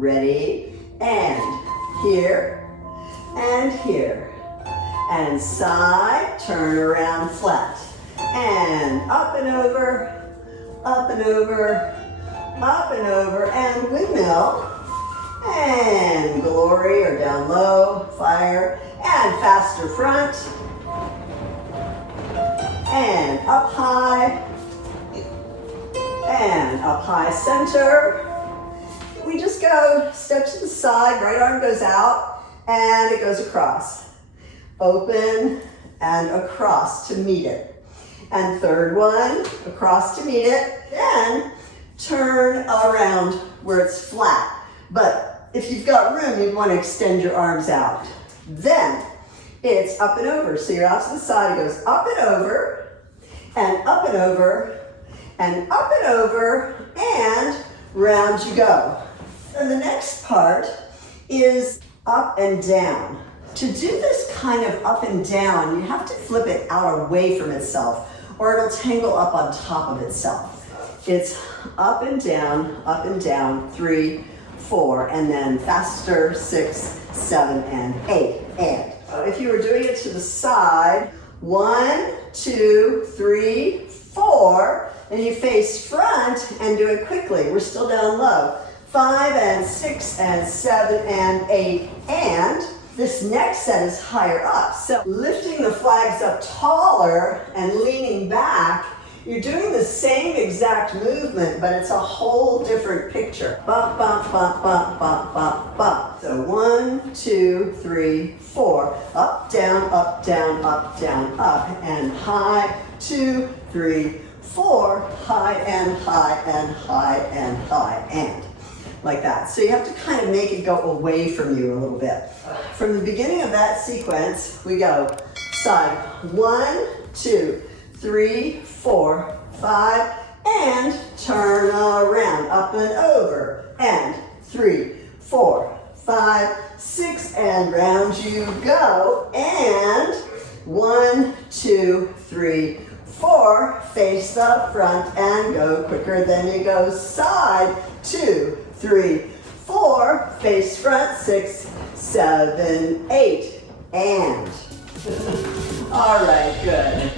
Ready? And here, and here. And side, turn around flat. And up and over, up and over, up and over, and windmill. And glory, or down low, fire, and faster front. And up high, and up high center. We just go step to the side, right arm goes out, and it goes across. Open and across to meet it. And third one, across to meet it, then turn around where it's flat. But if you've got room, you'd want to extend your arms out. Then it's up and over. So you're out to the side, it goes up and over, and up and over, and up and over, and round you go. And the next part is up and down. To do this kind of up and down, you have to flip it out away from itself, or it'll tangle up on top of itself. It's up and down, 3, 4, and then faster, 6, 7, and 8. And if you were doing it to the side, 1, 2, 3, 4, and you face front and do it quickly. We're still down low. 5 and 6 and 7 and 8, and this next set is higher up. So lifting the flags up taller and leaning back, you're doing the same exact movement, but it's a whole different picture. Bump, bump, bump, bump, bump, bump, bump. So 1, 2, 3, 4. Up, down, up, down, up, down, up. And high, 2, 3, 4. High and high and high and high and. Like that. So you have to kind of make it go away from you a little bit. From the beginning of that sequence, we go side 1, 2, 3, 4, 5, and turn around, up and over, and 3, 4, 5, 6, and round you go, and 1, 2, 3, 4, face the front and go quicker than you go side, 2, 3, 4, face front, 6, 7, 8, and. All right, good.